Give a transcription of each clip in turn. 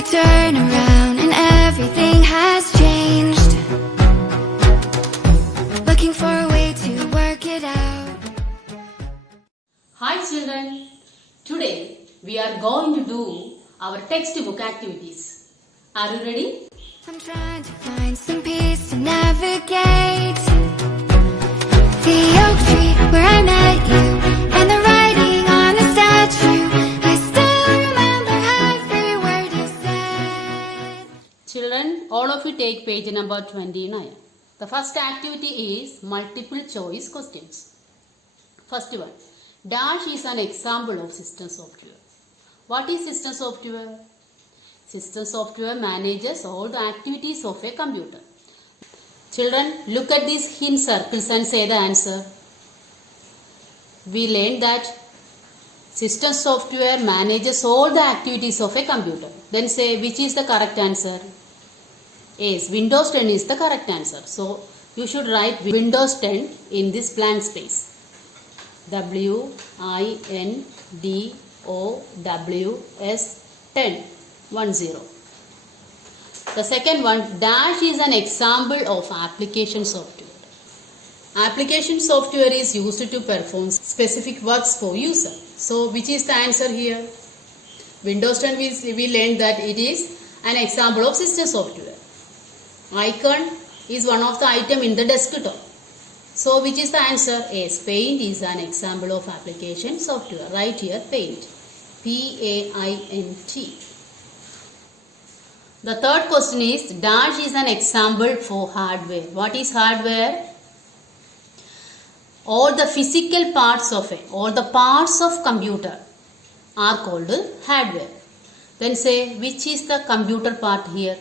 I turn around and everything has changed. Looking for a way to work it out. Hi children, today we are going to do our textbook activities. Are you ready? I'm trying to find some peace to navigate the oak tree where I met you, and the writing on the statue. I still remember every word you said. Children, all of you take page number 29. The first activity is multiple choice questions. First one, Dash is an example of system software. What is system software? System software manages all the activities of a computer. Children, look at these hint circles and say the answer. We learned that system software manages all the activities of a computer. Then say which is the correct answer. Yes, Windows 10 is the correct answer. So you should write Windows 10 in this blank space. WINDOWS 10. 10. The second one, Dash is an example of application software. Application software is used to perform specific works for user. So which is the answer here? Windows 10 we learned that it is an example of system software. Icon is one of the item in the desktop. So which is the answer? Yes, Paint is an example of application software. Right here, Paint. P-A-I-N-T. The third question is, Dash is an example for hardware. What is hardware? All the physical parts of it, all the parts of computer are called hardware. Then say, which is the computer part here?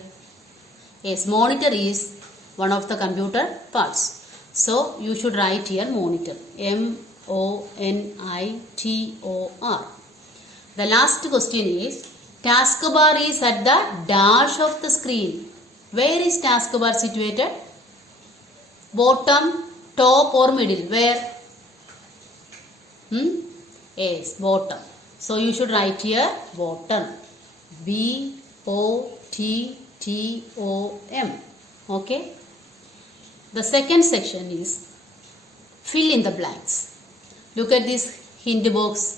Yes, monitor is one of the computer parts. So you should write here monitor. M-O-N-I-T-O-R. The last question is, taskbar is at the dash of the screen. Where is taskbar situated? Bottom, top or middle? Where? Yes, bottom. So you should write here bottom. B-O-T-T-O-M. Okay. The second section is fill in the blanks. Look at this hint box.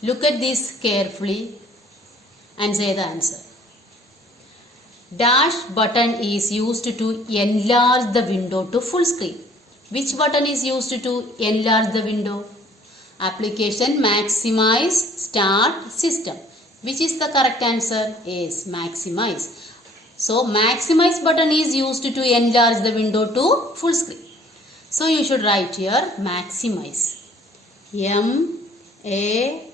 Look at this carefully and say the answer. Dash button is used to enlarge the window to full screen. Which button is used to enlarge the window? Application maximize start system. Which is the correct answer? Yes, maximize. So maximize button is used to enlarge the window to full screen. So you should write here maximize. M-A-X-I-M-I-Z-E.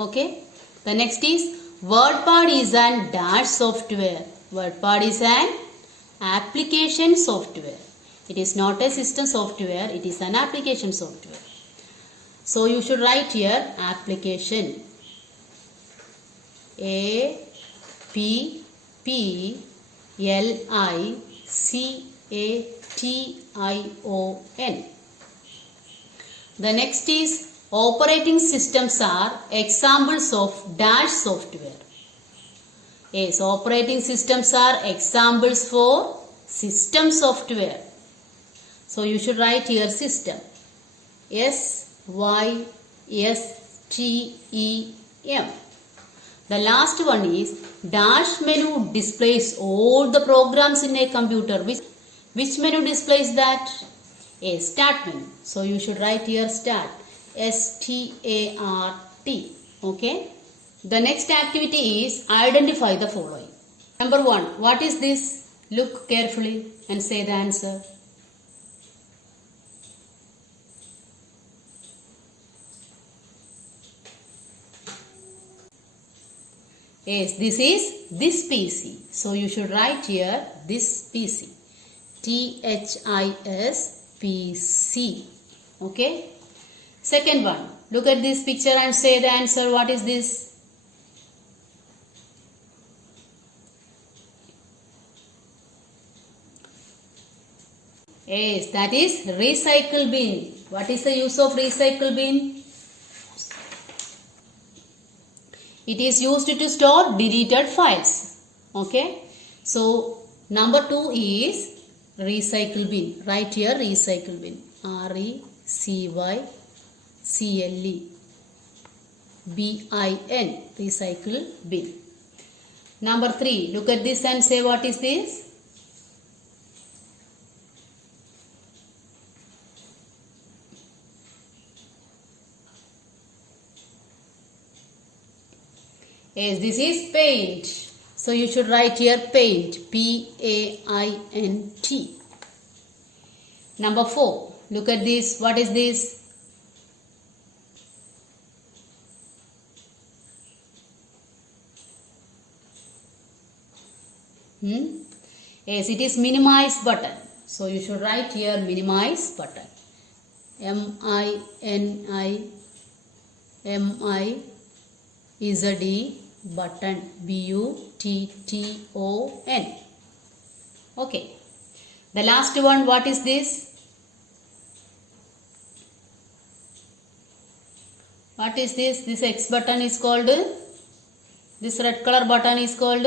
Okay. The next is WordPad is an Dash software. WordPad is an application software. It is not a system software. It is an application software. So you should write here application. A-P-P-L-I-C-A-T-I-O-N. The next is operating systems are examples of Dash software. Yes, operating systems are examples for system software. So you should write here system. S-Y-S-T-E-M. The last one is Dash menu displays all the programs in a computer. Which menu displays that? A start menu. So you should write here start. S-T-A-R-T. Okay. The next activity is identify the following. Number 1. What is this? Look carefully and say the answer. Yes, this is this PC. So you should write here this PC. T-H-I-S-P-C. Okay. Second one. Look at this picture and say the answer. What is this? Yes, that is recycle bin. What is the use of recycle bin? It is used to store deleted files. Okay. So number 2 is recycle bin. Write here recycle bin. RECYCLE BIN. Recycle bin. Number 3. Look at this and say what is this? Yes, this is paint. So you should write here paint. PAINT. Number 4. Look at this. What is this? Yes, it is minimize button. So you should write here minimize button. MINIZE button. BUTTON. Okay. The last one, what is this? What is this? This X button is called, this red color button is called,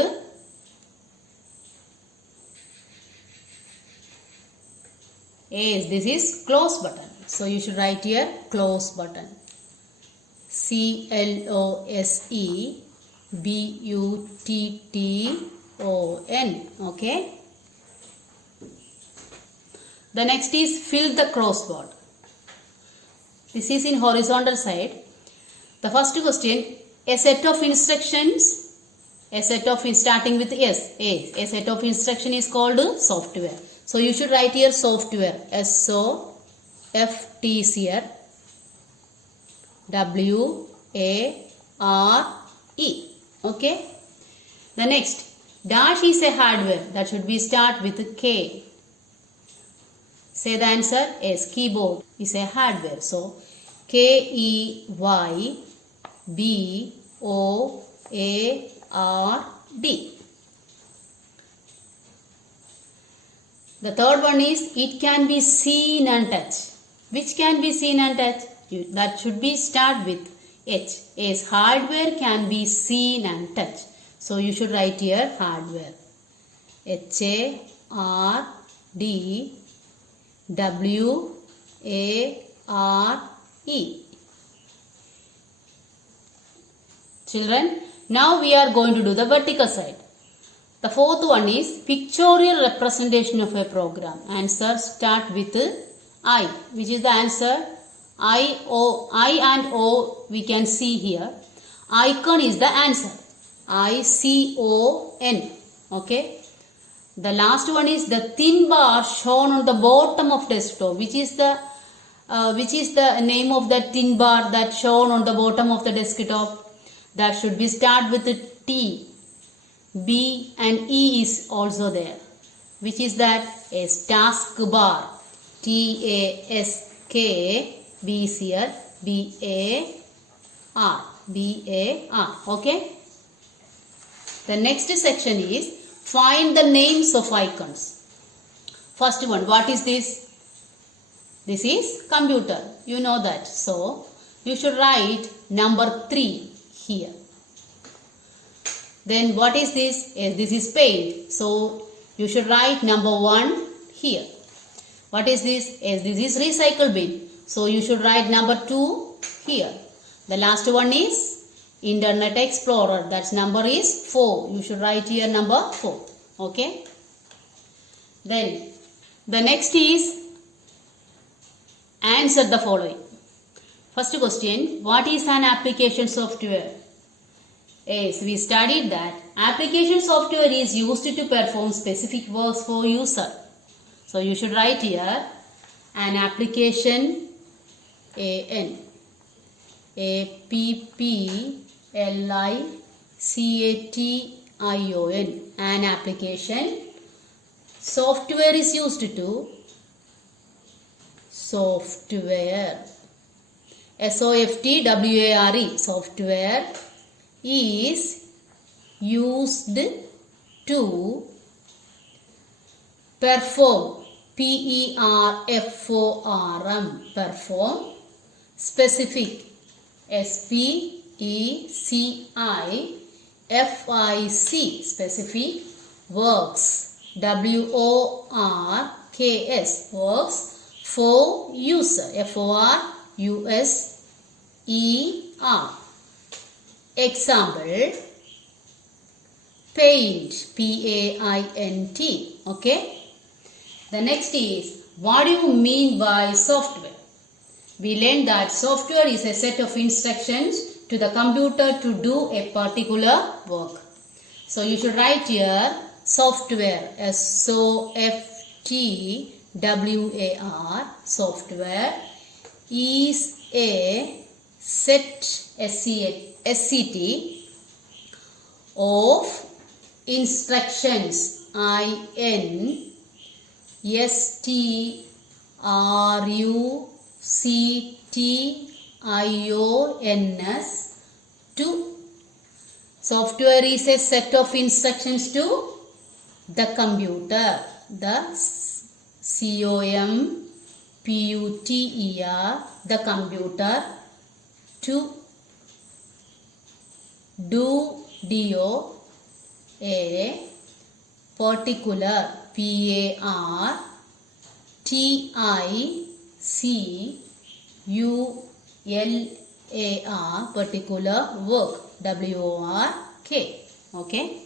yes, this is close button. So you should write here close button. CLOSE BUTTON. Okay. The next is fill the crossword. This is in horizontal side. The first question, a set of instructions, starting with S. A set of instruction is called software. So you should write here software. SOFTWARE. Okay. The next, dash is a hardware. That should be start with K. Say the answer. Yes, keyboard is a hardware. So KEYBOARD. The third one is it can be seen and touched. Which can be seen and touched? That should be start with H. Yes, hardware can be seen and touched. So you should write here hardware. HARDWARE. Children, now we are going to do the vertical side. The fourth one is pictorial representation of a program. Answer start with I. Which is the answer? I and O we can see here. Icon is the answer. ICON. Okay. The last one is the thin bar shown on the bottom of desktop. Which is the name of that thin bar that shown on the bottom of the desktop? That should be start with a T. B and E is also there. Which is that? A taskbar. TASK. B is here. BAR. Okay. The next section is find the names of icons. First one, what is this? This is computer. You know that. So you should write number 3 here. Then what is this? Yes, this is paint. So you should write number 1 here. What is this? Yes, this is recycle bin. So you should write number 2 here. The last one is Internet Explorer. That's number is 4. You should write here number 4. Okay. Then the next is answer the following. First question, what is an application software? Yes, we studied that application software is used to perform specific works for user. So you should write here an application, APPLICATION. An application software is used to software. SOFTWARE. Software is used to perform. PERFORM. Perform specific. SPECIFIC specific, works, works, works for user, FORUSER. Example, paint, PAINT. Okay. The next is, what do you mean by software? We learned that software is a set of instructions to the computer to do a particular work. So you should write here software, SOFTWAR. Software is a set, SET, of instructions, INSTRUCTIONS, to. Software is a set of instructions to the computer, the COMPUTER, the computer, to do a particular, PARTICULAR, particular work, WORK. Okay.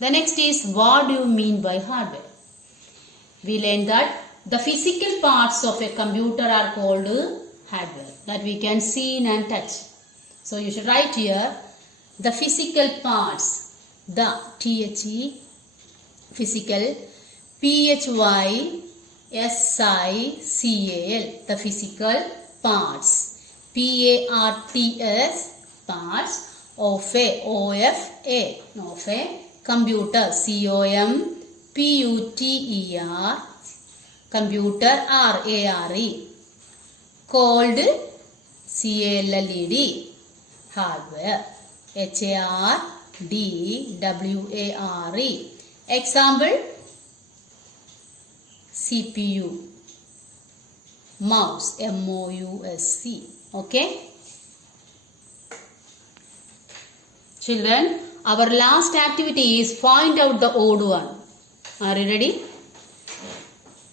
The next is, what do you mean by hardware? We learned that the physical parts of a computer are called hardware, that we can see and touch. So you should write here the physical parts, the THE, physical, PHYSICAL, the physical parts, PARTS, parts of a, OFA, of a computer, COMPUTER, computer, RARE, called CLLED, hardware, HARDWARE. Example, CPU, mouse, MOUSE. Okay. Children, our last activity is find out the odd one. Are you ready?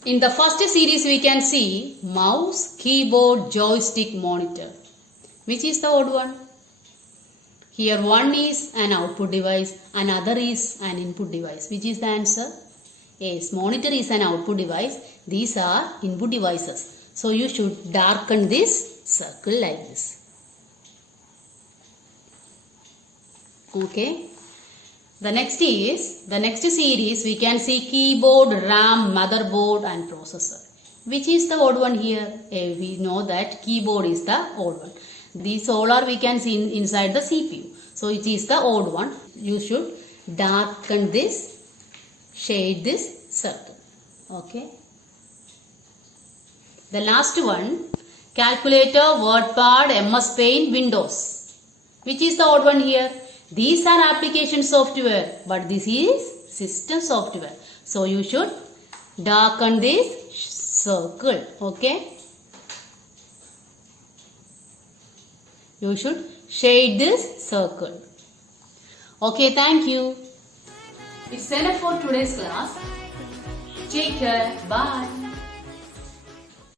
In the first series we can see mouse, keyboard, joystick, monitor. Which is the odd one? Here one is an output device, another is an input device. Which is the answer? Yes, monitor is an output device. These are input devices. So you should darken this circle like this. Okay. The next series we can see keyboard, RAM, motherboard and processor. Which is the odd one here? We know that keyboard is the odd one. These all are we can see inside the CPU. So it is the odd one. You should darken this, shade this circle. Okay. The last one, calculator, WordPad, MS Paint, Windows. Which is the odd one here? These are application software, but this is system software. So you should darken this circle. Okay. You should shade this circle. Okay, thank you. It's enough for today's class. Take care. Bye.